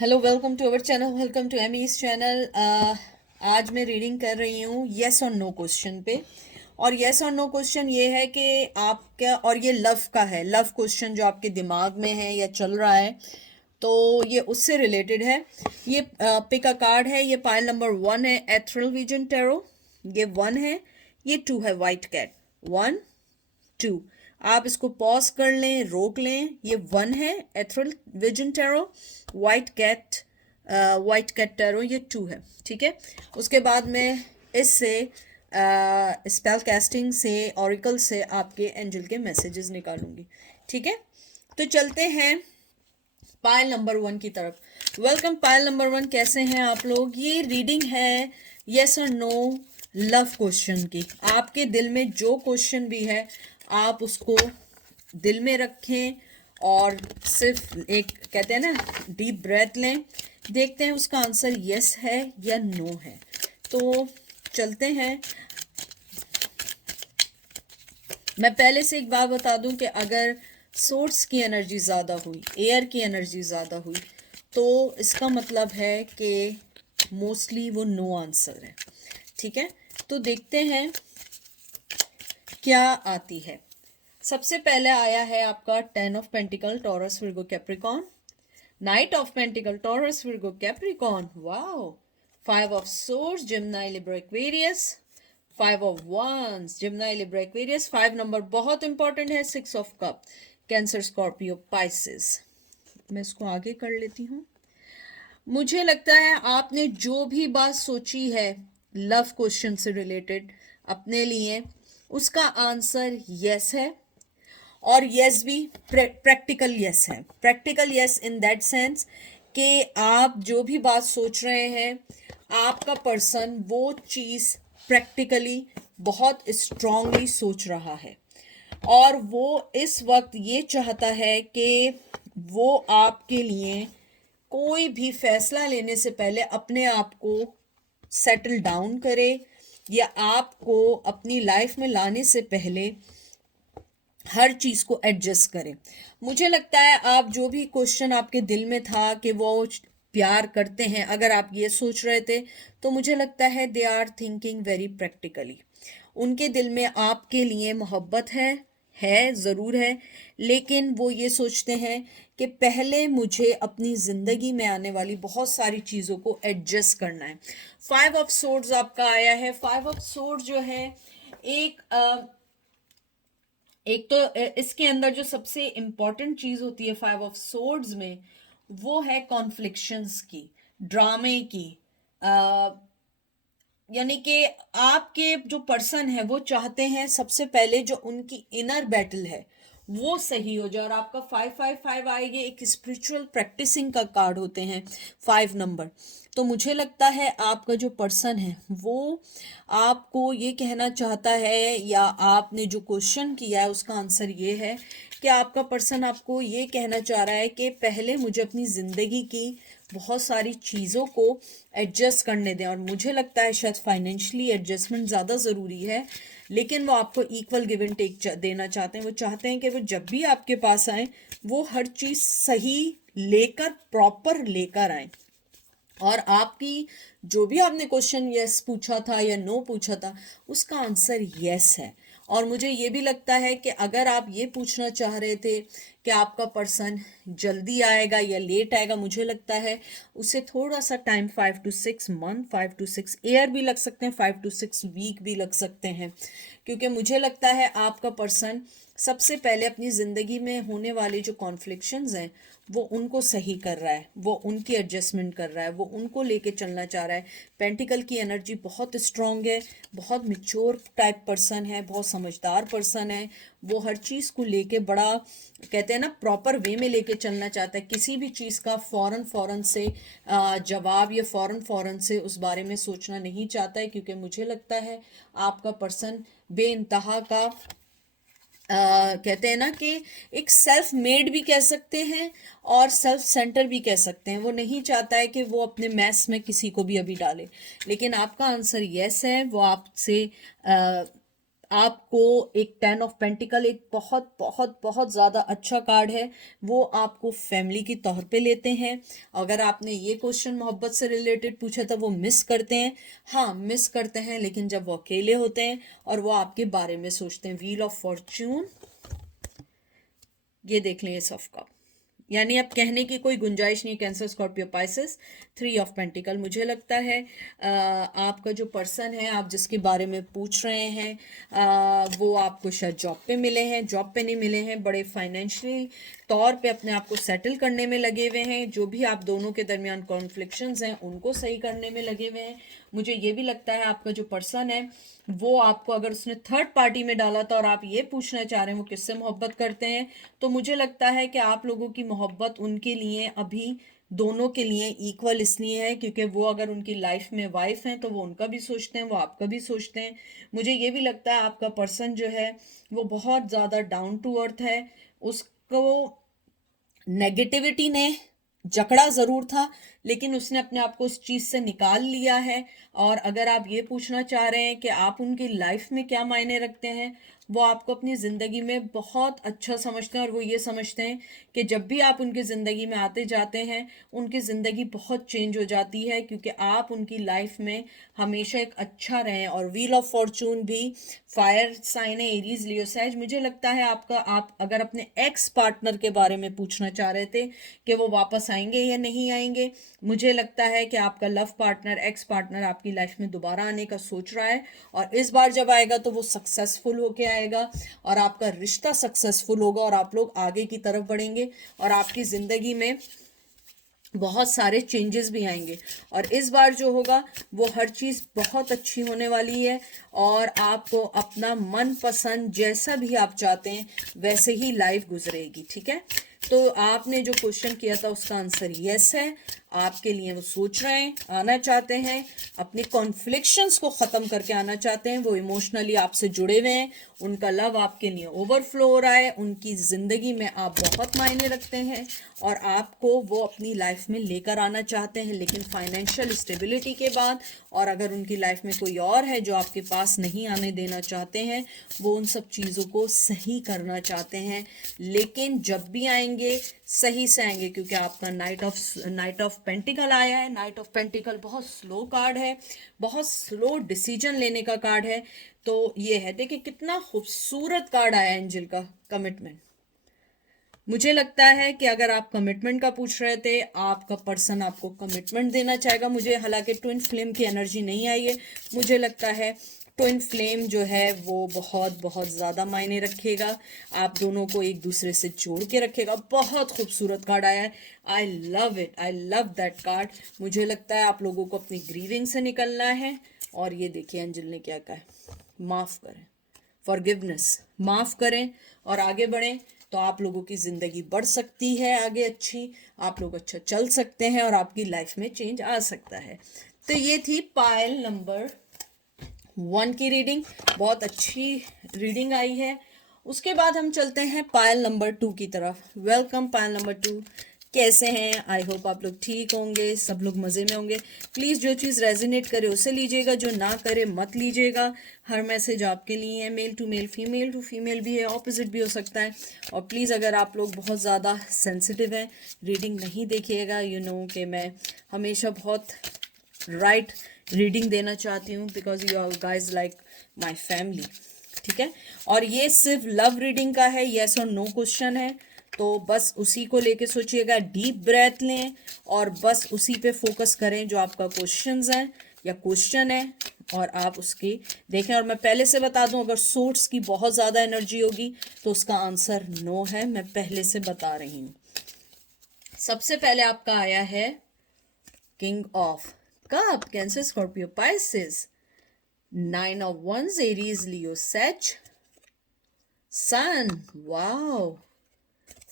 Hello, welcome to our channel, welcome to Amy's channel. आज मैं reading कर रही हूँ येस और नो क्वेश्चन पे। और येस और नो क्वेश्चन ये है कि आपका, और ये लव का है, लव क्वेश्चन जो आपके दिमाग में है या चल रहा है, तो ये उससे रिलेटेड है। ये पिक अ कार्ड है। ये पाइल नंबर 1 है, एथरल विजन टैरो। ये 1 है, ये 2 है, वाइट कैट। 1 2। आप इसको पॉज कर लें, रोक लें। ये 1 है, ethereal vision tarot, white cat. White cat tarot ये 2 है। ठीक है। उसके बाद मैं इससे स्पेल कास्टिंग से, ऑरिकल से आपके एंजल के मैसेजेस निकालूंगी। ठीक है, तो चलते हैं पायल नंबर 1 की तरफ। वेलकम पायल नंबर 1, कैसे हैं आप लोग? ये रीडिंग है यस और नो लव क्वेश्चन की। आपके दिल में जो क्वेश्चन भी है, आप उसको दिल में रखें और सिर्फ एक, कहते हैं ना, डीप ब्रेथ लें। देखते हैं उसका आंसर यस है या नो है। तो चलते हैं। मैं पहले से एक बात बता दूं कि अगर सोर्स की एनर्जी ज़्यादा हुई, एयर की एनर्जी ज़्यादा हुई, तो इसका मतलब है कि मोस्टली वो नो आंसर है। ठीक है, तो देखते हैं क्या आती है। सबसे पहले आया है आपका 10 of pentacle, Taurus Virgo Capricorn. Knight of pentacle, Taurus Virgo Capricorn, wow. 5 of swords, Gemini Libra Aquarius. 5 of wands, Gemini Libra Aquarius. 5 number बहुत इंपॉर्टेंट है। 6 of cup, Cancer Scorpio Pisces. मैं इसको आगे कर लेती हूँ। मुझे लगता है आपने जो भी बात सोची है लव क्वेश्चन से रिलेटेड अपने लिए, उसका आंसर यस है। और यस भी प्रैक्टिकल यस है। Practical yes in that sense कि आप जो भी बात सोच रहे हैं, आपका पर्सन वो चीज़ प्रैक्टिकली बहुत स्ट्रांगली सोच रहा है। और वो इस वक्त ये चाहता है कि वो आपके लिए कोई भी फैसला लेने से पहले अपने आप को सेटल डाउन करे, या आपको अपनी लाइफ में लाने से पहले हर चीज़ को एडजस्ट करें। मुझे लगता है आप जो भी क्वेश्चन आपके दिल में था कि वो प्यार करते हैं, अगर आप ये सोच रहे थे, तो मुझे लगता है they are thinking very practically. उनके दिल में आपके लिए मोहब्बत है ज़रूर है, लेकिन वो ये सोचते हैं कि पहले मुझे अपनी ज़िंदगी में आने वाली बहुत सारी चीज़ों को एडजस्ट करना है। 5 ऑफ सोर्ड्स आपका आया है। 5 ऑफ सोर्ड जो है, एक एक तो इसके अंदर जो सबसे इंपॉर्टेंट चीज होती है 5 ऑफ सोर्ड्स में, वो है कॉन्फ्लिक्शंस की, ड्रामे की। आ, यानी कि आपके जो पर्सन है वो चाहते हैं सबसे पहले जो उनकी इनर बैटल है वो सही हो जाए। और आपका 555 आएगी, एक स्पिरिचुअल प्रैक्टिसिंग का कार्ड होते हैं 5 नंबर। तो मुझे लगता है आपका जो पर्सन है वो आपको ये कहना चाहता है, या आपने जो क्वेश्चन किया है उसका आंसर ये है कि आपका पर्सन आपको ये कहना चाह रहा है कि पहले मुझे अपनी ज़िंदगी की बहुत सारी चीज़ों को एडजस्ट करने दें। और मुझे लगता है शायद फाइनेंशियली एडजस्टमेंट ज़्यादा ज़रूरी है, लेकिन वो आपको इक्वल गिव एंड टेक देना चाहते हैं। वो चाहते हैं कि वो जब भी आपके पास आए, वो हर चीज़ सही लेकर, प्रॉपर लेकर आए। और आपकी जो भी आपने क्वेश्चन यस पूछा था या नो पूछा था, उसका आंसर यस है। और मुझे ये भी लगता है कि अगर आप ये पूछना चाह रहे थे कि आपका पर्सन जल्दी आएगा या लेट आएगा, मुझे लगता है उसे थोड़ा सा time, 5 to 6 month, 5 to 6 year भी लग सकते हैं, 5 to 6 वीक भी लग सकते हैं। क्योंकि मुझे लगता है आपका पर्सन सबसे पहले अपनी ज़िंदगी में होने वाले जो कॉन्फ्लिक्शंस हैं वो उनको सही कर रहा है, वो उनकी एडजस्टमेंट कर रहा है, वो उनको लेके चलना चाह रहा है। पेंटिकल की एनर्जी बहुत स्ट्रांग है, बहुत मिच्योर टाइप पर्सन है, बहुत समझदार पर्सन है। वो हर चीज़ को लेके बड़ा, कहते हैं ना, प्रॉपर वे में लेके चलना चाहता है। किसी भी चीज़ का फ़ौरन से जवाब, या फ़ौरन से उस बारे में सोचना नहीं चाहता है। क्योंकि मुझे लगता है आपका पर्सन बेइंतहा का, कहते हैं ना कि एक सेल्फ मेड भी कह सकते हैं और सेल्फ सेंटर भी कह सकते हैं। वो नहीं चाहता है कि वो अपने मैस में किसी को भी अभी डाले। लेकिन आपका आंसर यस है। वो आपसे आपको एक 10 ऑफ पेंटिकल एक बहुत बहुत बहुत ज़्यादा अच्छा कार्ड है, वो आपको फैमिली की तौर पे लेते हैं। अगर आपने ये क्वेश्चन मोहब्बत से रिलेटेड पूछा था, वो मिस करते हैं। हाँ, मिस करते हैं, लेकिन जब वो अकेले होते हैं और वो आपके बारे में सोचते हैं। व्हील ऑफ फॉर्च्यून, ये देख लें, एस ऑफ कप, यानी अब कहने की कोई गुंजाइश नहीं। Cancer, Scorpio, Pisces. 3 of pentacle, मुझे लगता है आपका जो पर्सन है, आप जिसके बारे में पूछ रहे हैं, वो आपको शायद जॉब पे मिले हैं, जॉब पे नहीं मिले हैं, बड़े फाइनेंशियली तौर पे अपने आप को सेटल करने में लगे हुए हैं। जो भी आप दोनों के दरमियान कॉन्फ्लिक्शंस हैं, उनको सही करने में लगे हुए हैं। मुझे ये भी लगता है आपका जो पर्सन है, वो आपको अगर उसने थर्ड पार्टी में डाला था और आप ये पूछना चाह रहे हैं वो किससे मोहब्बत करते हैं, तो मुझे लगता है कि आप लोगों की मोहब्बत उनके लिए अभी दोनों के लिए इक्वल इसलिए है क्योंकि वो अगर उनकी लाइफ में वाइफ हैं तो वो उनका भी सोचते हैं, वो आपका भी सोचते हैं। मुझे ये भी लगता है आपका पर्सन जो है वो बहुत ज़्यादा डाउन टू अर्थ है। उसको नेगेटिविटी ने जकड़ा ज़रूर था, लेकिन उसने अपने आप को उस चीज़ से निकाल लिया है। और अगर आप ये पूछना चाह रहे हैं कि आप उनकी लाइफ में क्या मायने रखते हैं, वो आपको अपनी ज़िंदगी में बहुत अच्छा समझते हैं। और वो ये समझते हैं कि जब भी आप उनकी ज़िंदगी में आते जाते हैं, उनकी ज़िंदगी बहुत चेंज हो जाती है क्योंकि आप उनकी लाइफ में हमेशा एक अच्छा रहें। और व्हील ऑफ फॉर्चून भी फायर साइन है, एरीज, लियो, सैज। मुझे लगता है आपका, आप अगर अपने एक्स पार्टनर के बारे में पूछना चाह रहे थे कि वो वापस आएंगे या नहीं आएंगे, मुझे लगता है कि आपका लव पार्टनर, एक्स पार्टनर आपकी लाइफ में दोबारा आने का सोच रहा है। और इस बार जब आएगा तो वो सक्सेसफुल होके आएगा और आपका रिश्ता सक्सेसफुल होगा और आप लोग आगे की तरफ बढ़ेंगे और आपकी ज़िंदगी में बहुत सारे चेंजेस भी आएंगे। और इस बार जो होगा वो हर चीज़ बहुत अच्छी होने वाली है और आपको अपना मनपसंद जैसा भी आप चाहते हैं वैसे ही लाइफ गुजरेगी। ठीक है, तो आपने जो क्वेश्चन किया था उसका आंसर यस है। आपके लिए वो सोच रहे हैं, आना चाहते हैं, अपने कॉन्फ्लिक्शंस को ख़त्म करके आना चाहते हैं। वो इमोशनली आपसे जुड़े हुए हैं, उनका लव आपके लिए ओवरफ्लो हो रहा है, उनकी ज़िंदगी में आप बहुत मायने रखते हैं और आपको वो अपनी लाइफ में लेकर आना चाहते हैं, लेकिन फाइनेंशियल स्टेबिलिटी के बाद। और अगर उनकी लाइफ में कोई और है जो आपके पास नहीं आने देना चाहते हैं, वो उन सब चीज़ों को सही करना चाहते हैं, लेकिन जब भी आएंगे सही से आएंगे क्योंकि आपका नाइट ऑफ पेंटिकल आया है। नाइट ऑफ पेंटिकल बहुत स्लो कार्ड है, बहुत स्लो डिसीजन लेने का कार्ड है। तो ये है, देखिए कितना खूबसूरत कार्ड आया है एंजल का, कमिटमेंट। मुझे लगता है कि अगर आप कमिटमेंट का पूछ रहे थे, आपका पर्सन आपको कमिटमेंट देना चाहेगा। मुझे हालांकि ट्विन फ्लेम की एनर्जी नहीं आई है, मुझे लगता है ट्विन फ्लेम जो है वो बहुत बहुत ज़्यादा मायने रखेगा, आप दोनों को एक दूसरे से जोड़ के रखेगा। बहुत खूबसूरत कार्ड आया है, I love it, I love that card. मुझे लगता है आप लोगों को अपनी ग्रीविंग से निकलना है। और ये देखिए एंजल ने क्या कहा है, माफ़ करें, फॉरगिवनेस, माफ़ करें और आगे बढ़ें तो आप लोगों की ज़िंदगी बढ़ सकती है आगे अच्छी, आप लोग अच्छा चल सकते हैं और आपकी लाइफ में चेंज आ सकता है। तो ये थी पायल नंबर 1 की रीडिंग, बहुत अच्छी रीडिंग आई है। उसके बाद हम चलते हैं पायल नंबर 2 की तरफ। वेलकम पायल नंबर 2, कैसे हैं? आई होप आप लोग ठीक होंगे, सब लोग मज़े में होंगे। प्लीज़ जो चीज़ रेजोनेट करे उसे लीजिएगा, जो ना करे मत लीजिएगा। हर मैसेज आपके लिए है, male to male, female to female भी है, ऑपोजिट भी हो सकता है। और प्लीज़ अगर आप लोग बहुत ज़्यादा सेंसिटिव हैं, रीडिंग नहीं देखिएगा। यू नो कि मैं हमेशा बहुत राइट रीडिंग देना चाहती हूँ because you are guys like my family. ठीक है, और ये सिर्फ लव रीडिंग का है, येस और नो क्वेश्चन है, तो बस उसी को लेके सोचिएगा। डीप ब्रेथ लें और बस उसी पे फोकस करें जो आपका क्वेश्चंस हैं या क्वेश्चन है, और आप उसकी देखें। और मैं पहले से बता दूं, अगर सोर्स की बहुत ज़्यादा एनर्जी होगी तो उसका आंसर नो है, मैं पहले से बता रही हूँ। सबसे पहले आपका आया है king of cup, Cancer, Scorpio, Pisces. 9 of Wands, Aries, Leo, Sag, Sun, wow,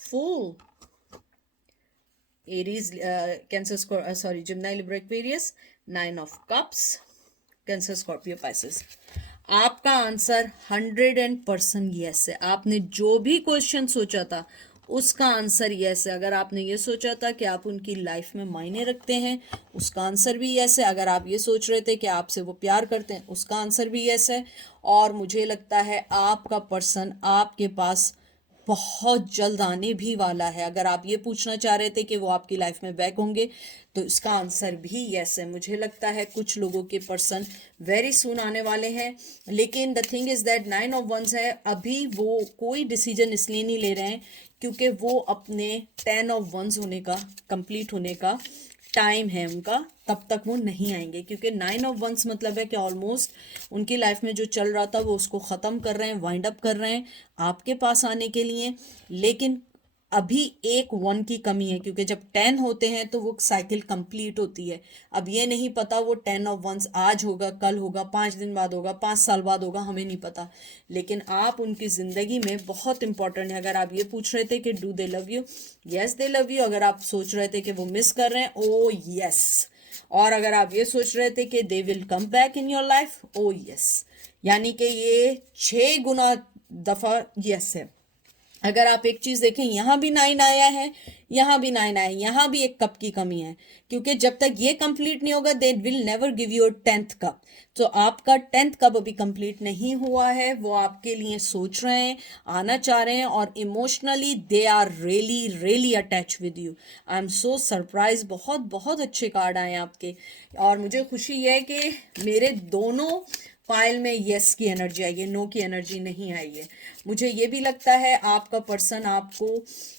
Fool, Aries, Cancer, sorry, Gemini, Libra, Aquarius. 9 of Cups, Cancer, Scorpio, Pisces. आपका आंसर 100% यस है। आपने जो भी क्वेश्चन सोचा था उसका आंसर यस है। अगर आपने ये सोचा था कि आप उनकी लाइफ में मायने रखते हैं, उसका आंसर भी यस है। अगर आप ये सोच रहे थे कि आपसे वो प्यार करते हैं, उसका आंसर भी यस है। और मुझे लगता है आपका पर्सन आपके पास बहुत जल्द आने भी वाला है। अगर आप ये पूछना चाह रहे थे कि वो आपकी लाइफ में बैक होंगे, तो इसका आंसर भी यस है। मुझे लगता है कुछ लोगों के पर्सन वेरी सून आने वाले हैं, लेकिन the thing is that 9 of wands है, अभी वो कोई डिसीजन इसलिए नहीं ले रहे हैं क्योंकि वो अपने 10 ऑफ वंस होने का, कंप्लीट होने का टाइम है उनका, तब तक वो नहीं आएंगे। क्योंकि 9 ऑफ वंस मतलब है कि ऑलमोस्ट उनकी लाइफ में जो चल रहा था वो उसको ख़त्म कर रहे हैं, वाइंड अप कर रहे हैं आपके पास आने के लिए। लेकिन अभी एक वन की कमी है, क्योंकि जब 10 होते हैं तो वो साइकिल कंप्लीट होती है। अब ये नहीं पता वो 10 ऑफ वंस आज होगा, कल होगा, 5 दिन बाद होगा, 5 साल बाद होगा, हमें नहीं पता। लेकिन आप उनकी ज़िंदगी में बहुत इंपॉर्टेंट है। अगर आप ये पूछ रहे थे कि do they love you, yes they love you. अगर आप सोच रहे थे कि वो मिस कर रहे हैं, ओ यस। और अगर आप ये सोच रहे थे कि दे will come back in your life, O yes. यानी कि ये 6 गुना दफ़ा यस है। अगर आप एक चीज देखें, यहाँ भी 9 आया है, यहाँ भी 9 आया है, यहाँ भी एक कप की कमी है। क्योंकि जब तक ये कंप्लीट नहीं होगा, they will never give you 10th cup. तो आपका 10th कप अभी कंप्लीट नहीं हुआ है। वो आपके लिए सोच रहे हैं, आना चाह रहे हैं, और emotionally they are really really attach with you. I am so surprise. बहुत बहुत अच्छे कार्ड आए हैं आपके। और मुझे खुशी ये है कि मेरे दोनों पायल में यस की एनर्जी आई है, नो की एनर्जी नहीं आई है। मुझे ये भी लगता है आपका पर्सन आपको,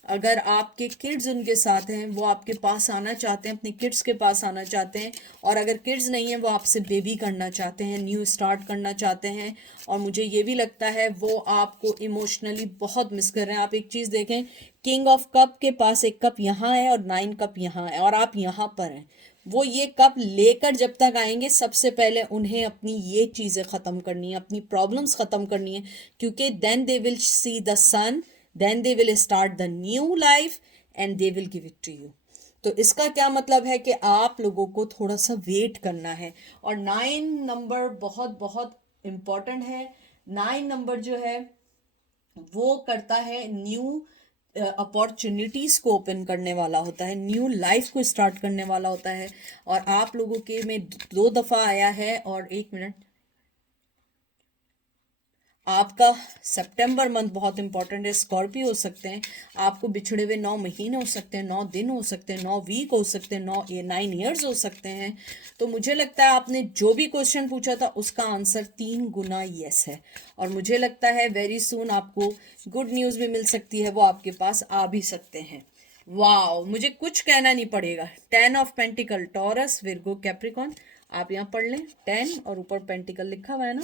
अगर आपके किड्स उनके साथ हैं, वो आपके पास आना चाहते हैं, अपने किड्स के पास आना चाहते हैं। और अगर किड्स नहीं है, वो आपसे बेबी करना चाहते हैं, न्यू स्टार्ट करना चाहते हैं। और मुझे ये भी लगता है वो आपको इमोशनली बहुत मिस कर रहे हैं। आप एक चीज़ देखें, किंग ऑफ कप के पास एक कप यहाँ है और 9 कप यहाँ है, और आप यहाँ पर हैं। वो ये कप लेकर जब तक आएंगे, सबसे पहले उन्हें अपनी ये चीज़ें ख़त्म करनी है, अपनी प्रॉब्लम्स ख़त्म करनी है। क्योंकि then they will see the sun, then they will start the new life and they will give it to you. तो इसका क्या मतलब है कि आप लोगों को थोड़ा सा वेट करना है। और 9 नंबर बहुत बहुत इम्पॉर्टेंट है। 9 नंबर जो है वो करता है न्यू अपॉर्चुनिटीज को ओपन करने वाला होता है, न्यू लाइफ को स्टार्ट करने वाला होता है। और आप लोगों के में 2 दफा आया है। और एक मिनट, आपका सितंबर मंथ बहुत इंपॉर्टेंट है। स्कॉर्पियो हो सकते हैं, आपको बिछड़े हुए 9 महीने हो सकते हैं, 9 दिन हो सकते हैं, 9 वीक हो सकते हैं, 9 ईयर्स हो सकते हैं। तो मुझे लगता है आपने जो भी क्वेश्चन पूछा था उसका आंसर 3 गुना यस है। और मुझे लगता है वेरी सून आपको गुड न्यूज़ भी मिल सकती है, वो आपके पास आ भी सकते हैं। वाओ, मुझे कुछ कहना नहीं पड़ेगा। 10 of pentacle, Taurus, Virgo, Capricorn. आप यहाँ पढ़ लें, 10 और ऊपर पेंटिकल लिखा हुआ है ना।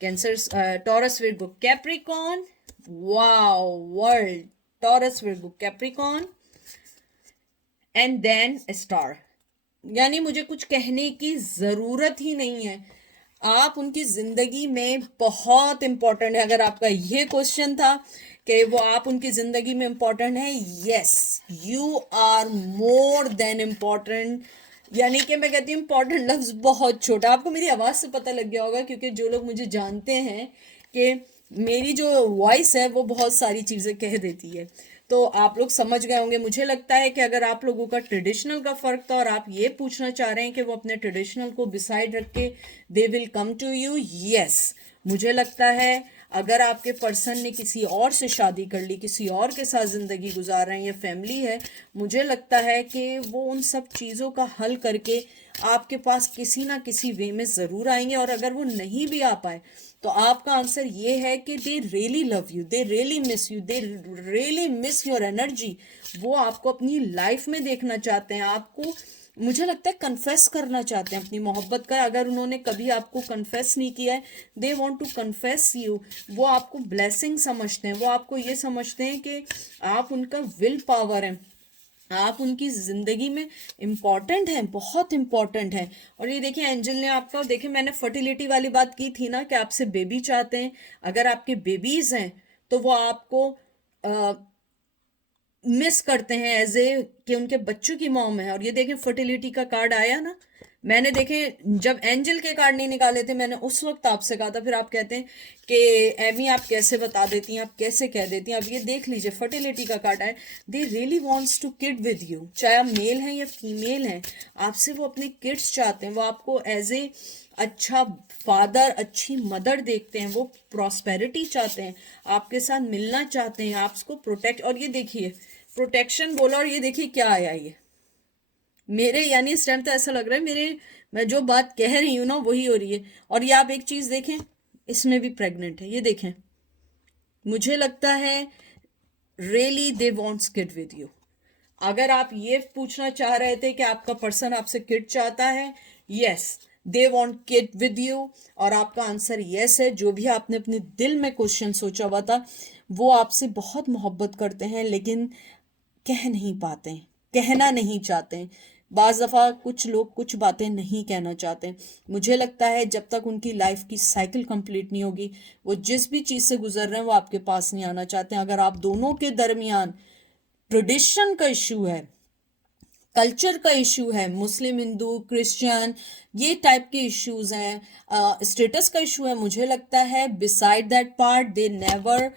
Cancer, Taurus, Virgo, Capricorn. Wow, world, Taurus, Virgo, Capricorn, and then star. यानी मुझे कुछ कहने की ज़रूरत ही नहीं है। आप उनकी ज़िंदगी में बहुत इंपॉर्टेंट है। अगर आपका ये क्वेश्चन था कि वो आप उनकी ज़िंदगी में इंपॉर्टेंट है, yes, you are more than important. यानी कि मैं कहती हूँ इम्पॉर्टेंट लफ्ज़ बहुत छोटा, आपको मेरी आवाज़ से पता लग गया होगा, क्योंकि जो लोग मुझे जानते हैं कि मेरी जो वॉइस है वो बहुत सारी चीज़ें कह देती है। तो आप लोग समझ गए होंगे। मुझे लगता है कि अगर आप लोगों का ट्रेडिशनल का फ़र्क था और आप ये पूछना चाह रहे हैं कि वो अपने ट्रेडिशनल को बिसाइड रख के they will come to you, yes. मुझे लगता है अगर आपके पर्सन ने किसी और से शादी कर ली, किसी और के साथ ज़िंदगी गुजार रहे हैं, या फैमिली है, मुझे लगता है कि वो उन सब चीज़ों का हल करके आपके पास किसी ना किसी वे में ज़रूर आएंगे। और अगर वो नहीं भी आ पाए, तो आपका आंसर ये है कि they really love you, they really miss you, they really miss your energy. वो आपको अपनी लाइफ में देखना चाहते हैं, आपको मुझे लगता है कन्फेस करना चाहते हैं अपनी मोहब्बत का। अगर उन्होंने कभी आपको कन्फेस नहीं किया है, they want to confess you. वो आपको ब्लेसिंग समझते हैं, वो आपको ये समझते हैं कि आप उनका विल पावर है, आप उनकी ज़िंदगी में इम्पॉर्टेंट हैं, बहुत इम्पॉर्टेंट हैं। और ये देखिए, एंजल ने आपका, देखिए मैंने फर्टिलिटी वाली बात की थी ना कि आपसे बेबी चाहते हैं। अगर आपके बेबीज़ हैं तो वो आपको मिस करते हैं एज ए कि उनके बच्चों की मॉम है। और ये देखें, फर्टिलिटी का कार्ड आया ना, मैंने देखे, जब एंजल के कार्ड नहीं निकाले थे मैंने उस वक्त आपसे कहा था, फिर आप कहते हैं कि एमी आप कैसे बता देती हैं, आप कैसे कह देती हैं। अब ये देख लीजिए, फर्टिलिटी का कार्ड है। They really wants to kid with you, चाहे आप मेल हैं या फीमेल हैं, आपसे वो अपने किड्स चाहते हैं, वो आपको एज ए अच्छा फादर, अच्छी मदर देखते हैं, वो प्रॉस्पेरिटी चाहते हैं, आपके साथ मिलना चाहते हैं, आपको प्रोटेक्ट। और ये देखिए प्रोटेक्शन बोला, और ये देखिए क्या आया, ये मेरे यानी इस टाइम तो ऐसा लग रहा है मेरे, मैं जो बात कह रही हूँ ना वही हो रही है। और ये आप एक चीज देखें, इसमें भी प्रेग्नेंट है, ये देखें। मुझे लगता है really they wants kid with you. अगर आप ये पूछना चाह रहे थे कि आपका पर्सन आपसे किड चाहता है, yes they want kid with you, और आपका आंसर यस है। जो भी आपने अपने दिल में क्वेश्चन सोचा हुआ था, वो आपसे बहुत मोहब्बत करते हैं, लेकिन कह नहीं पाते, कहना नहीं चाहते। बाज दफ़ा कुछ लोग कुछ बातें नहीं कहना चाहते। मुझे लगता है जब तक उनकी लाइफ की साइकिल कंप्लीट नहीं होगी, वो जिस भी चीज़ से गुजर रहे हैं वो आपके पास नहीं आना चाहते। अगर आप दोनों के दरमियान ट्रेडिशन का इशू है, कल्चर का इशू है, मुस्लिम हिंदू क्रिश्चियन ये टाइप के इश्यूज हैं, स्टेटस का इशू है, मुझे लगता है beside that part they never,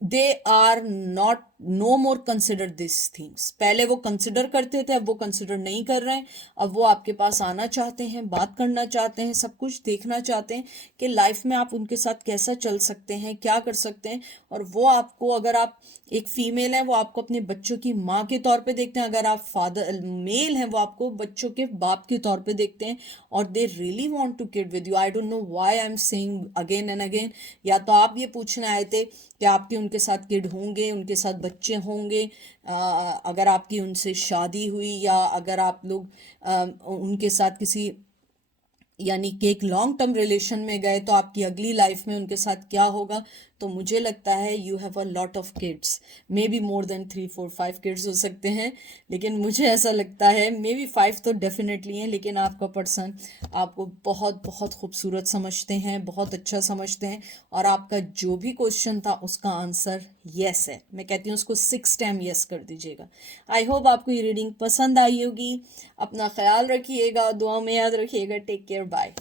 they are not no more consider this things. पहले वो कंसिडर करते थे, अब वो कंसिडर नहीं कर रहे हैं। अब वो आपके पास आना चाहते हैं, बात करना चाहते हैं, सब कुछ देखना चाहते हैं कि लाइफ में आप उनके साथ कैसा चल सकते हैं, क्या कर सकते हैं। और वो आपको, अगर आप एक फीमेल है, वो आपको अपने बच्चों की माँ के तौर पे देखते हैं, अगर आप फादर मेल हैं, वो आपको बच्चों के बाप के तौर पे देखते हैं। और they really want to kid with you. I don't know why I am saying again and again. या तो आप ये पूछने आए थे कि आपके उनके साथ किड होंगे, उनके साथ बच्चे होंगे, अगर आपकी उनसे शादी हुई, या अगर आप लोग उनके साथ किसी यानी कि एक लॉन्ग टर्म रिलेशन में गए, तो आपकी अगली लाइफ में उनके साथ क्या होगा। तो मुझे लगता है you have a lot of kids, may be more than 3 4 5 kids हो सकते हैं, लेकिन मुझे ऐसा लगता है मे बी 5 तो डेफिनेटली हैं। लेकिन आपका पर्सन आपको बहुत बहुत खूबसूरत समझते हैं, बहुत अच्छा समझते हैं, और आपका जो भी क्वेश्चन था उसका आंसर यस है। मैं कहती हूँ उसको 6 टाइम यस कर दीजिएगा। आई होप आपको ये रीडिंग पसंद आई होगी। अपना ख्याल रखिएगा, दुआ में याद रखिएगा। Take care, bye.